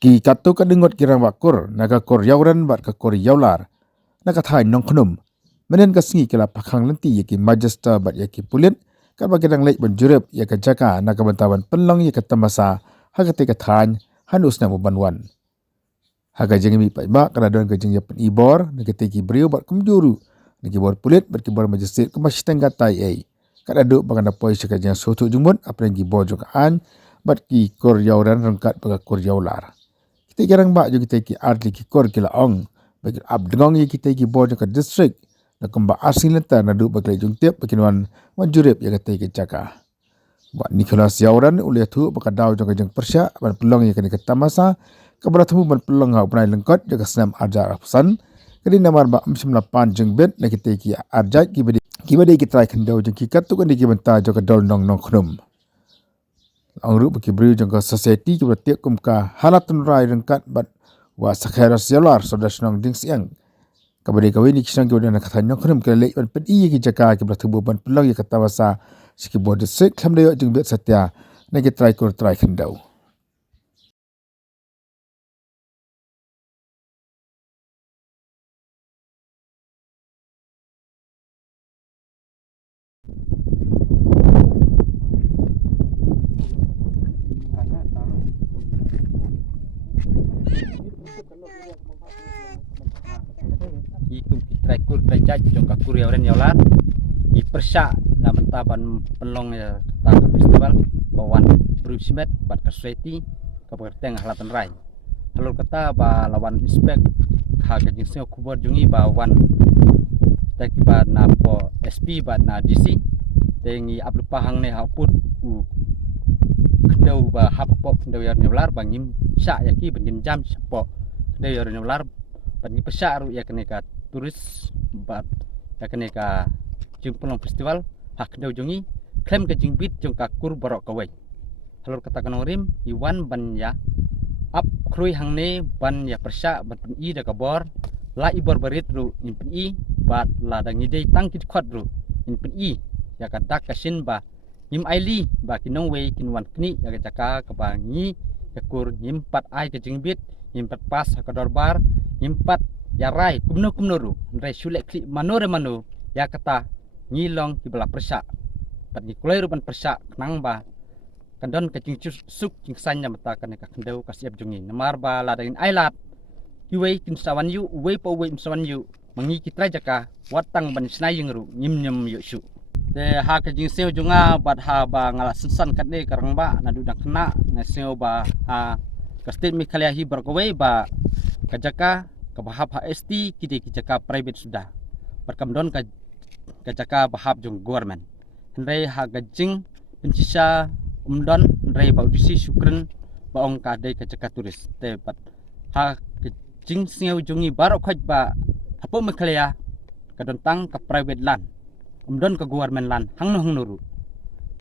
Ki katu ka dengot kirang bakur naga kor yauran bat ka kor yaular naga thai nong khnum menen ka singi kila pakhang lenti yaki majesta bat yaki pulit ka bagedang lek banjurep yaka jaka naga bantawan penlong yaka tamasa haga te ka than hanus na banwan haga jengi pai ba kana don ka jeng yapen ibor naga te ki brio bat kumjuru nagi bor pulit bat ki bor majestit ka mashtengga tai ai kada do bagana poi saka jeng sotu jumut apren ki bojo ka an bat ki kor yauran rangkat baga kor yaular kita jarang bak juga kita ki arti ki kor kila ong bagi abdengong ye kita ki board ka district na kamba asing lenta na du bagai jung tiap bakinuan manjurep ye kata ki caka ba Nicholas Yauran ule thu baka daw jong jeng persya ban pelong ye kani kata masa kabra temu ban pelong ha upnai lengkot jaga senam arja rafsan kadi namar ba 98 jeng bet na kita ki arja ki bade ki try khandau jeng ki kat tu kan ki banta jaga dol nong nong khnum angru baki beri jangka society ki bertiak kumka halatun rai rengkat bat wa sakhara selar sodasnong ding siang kabade kawi ni kisang ki wadana kathan nyong khnum kele ban pedi ki jaka ki bertubu ban pelang ki kata wasa siki bod sik khamde jeng bet satya na ki try khandau ikum kitrai kerja jong kakur yauran yaular i persya na mentaban pelong ya ta festival bawan berusimet bat society ka berteng halatan rai halur kata ba lawan inspek ha ka jing seo kubor jungi ba wan taki ba na po SP ba na DC tengi ablu pahang ne ha put u kendau ba hapok kendau yaular bangim sya yaki bengin jam sepok kendau yaular bagi pesyak ru ya keneka turis bat ya keneka jeng pelong festival hak dau jongi klaim ke jing bit jong kakur borok kawai halur kata kanorim iwan ban ya ap krui hangne ban ya persyak ban pen i da kabor la ibor berit ru in pen i bat la da ngidei tang kit khot ru in pen i ya kadak kasin ba nim aili ba kinong wei kinwan kni ya jaka ka bangi yakur nim pat ai ke jing bit nim pat pas ka dorbar impat ya rai kumno ru rai sulek klik manore manu ya kata ngilong di belah persak pat ni kulai ruban persak nang ba kandon kacing suk cing sanya mata kan ka kendau kasiap jungi namar ba ladangin ailat iwei kin sawan yu wei po wei sawan yu mangi kitra jaka watang ban snaying ru nyim yu su te ha ka jing seo junga bat ha ba ngala sensan kat ne karang ba nadu dak kena ngaseo ba ha kastet mi khaliahi berkawai ba kajaka kabahap HST kide kijaka private sudah perkamdon kajaka bahap jong government hendai ha gajing pencisa umdon hendai ba udisi syukren baong kadai kajaka turis tepat ha gajing singaw jongi barok khaj ba hapo mekhlaya kadon ka private land umdon ka government land hangno ru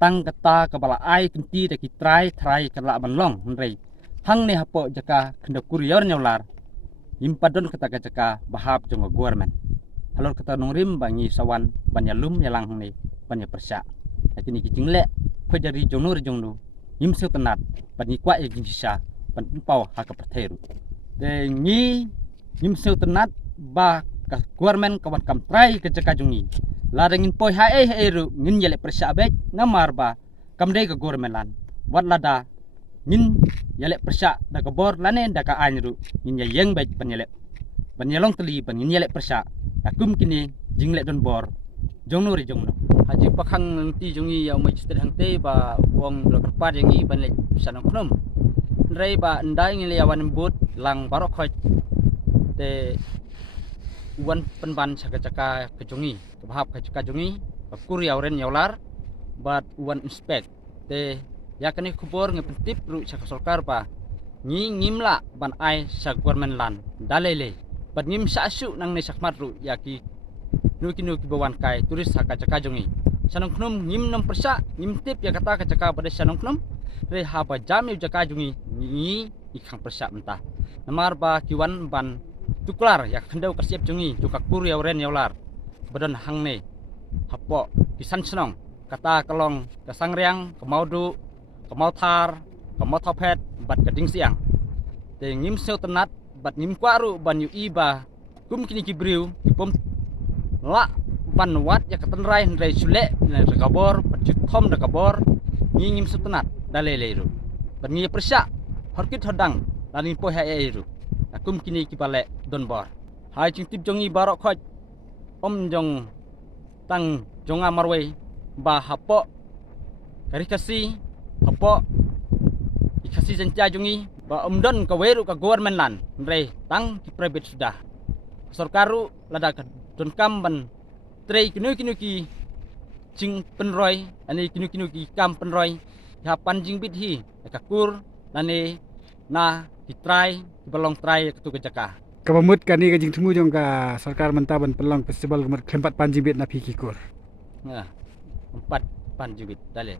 tang kata kabala ai kenti de kitrai trai kala banlong hendai hang ne hapo jaka kenda kurior nyaular impadon kata jaka bahap jong government halor kata nongrim bangi sawan banyalum yalang ne banya persyak lakini kijingle pejari jongnu imse tenat bani kwa jing sisa ban pau ha ka perteru de ngi imse tenat ba ka government kawan kam trai ke jaka jongi ladangin poi ha eru ngin yele persyak bek ngamar ba kamdei ke government lan wat lada ngin yelek persyak da kabor lane da ka anyru ngin yeng baik banyelong teli ban ngin yelek persyak akum kini jinglek don bor jongno ri jongno haji pakhang nanti jongi ya majistir hangte ba wong lokerpat yangi ban lek sanong knom ndrai ba ndai ngile yawan but lang barok khoj te uwan penban saka-saka kejongi kebahap ka jongi bakur yauren yaular bat uwan inspek te ya kani kubor ngepentip ru saka sorkar pa ngimla ban ai sa government land dalele bat ngim sa asu nang ne sakmat ru ya ki nuki bawan kai turis saka jongi sanong knom ngim nam persa ngim tip ya kata ka pada sanong knom re haba jam yu jaka jongi ni ikhang persa mentah namar ba kiwan ban tuklar ya khandau kasiap jongi tukakur yauren yaular badan hang ne hapo kisan senong kata kelong kasangriang kemaudu kemau thar kemau thopet bat keding siang te ngim seu tenat bat ngim kwaru ban yu iba kum kini kibriu ipom la ban wat ya ketenrai ndrai sule na kabor bat jutom da kabor ngim seu tenat dalele ru ban ngi persya horkit hodang lanin po ha ru akum kini kipale donbor hai ching tip jongi barok khoj jong tang jonga marwe ba hapo karikasi hapo ikasi senja jongi ba don ka weru ka government lan re tang ki private sudah sarkaru lada ka don kamban trei kinu ki jing penroy ani kinu ki kam penroy ya panjing bit hi ka kur lane na kitrai balong trai ketu kejaka Kabamut kani ka jing temu jong ka sarkar mentaban pelong festival kempat panjing bit na pi kikur. nah 4 panjing bit dale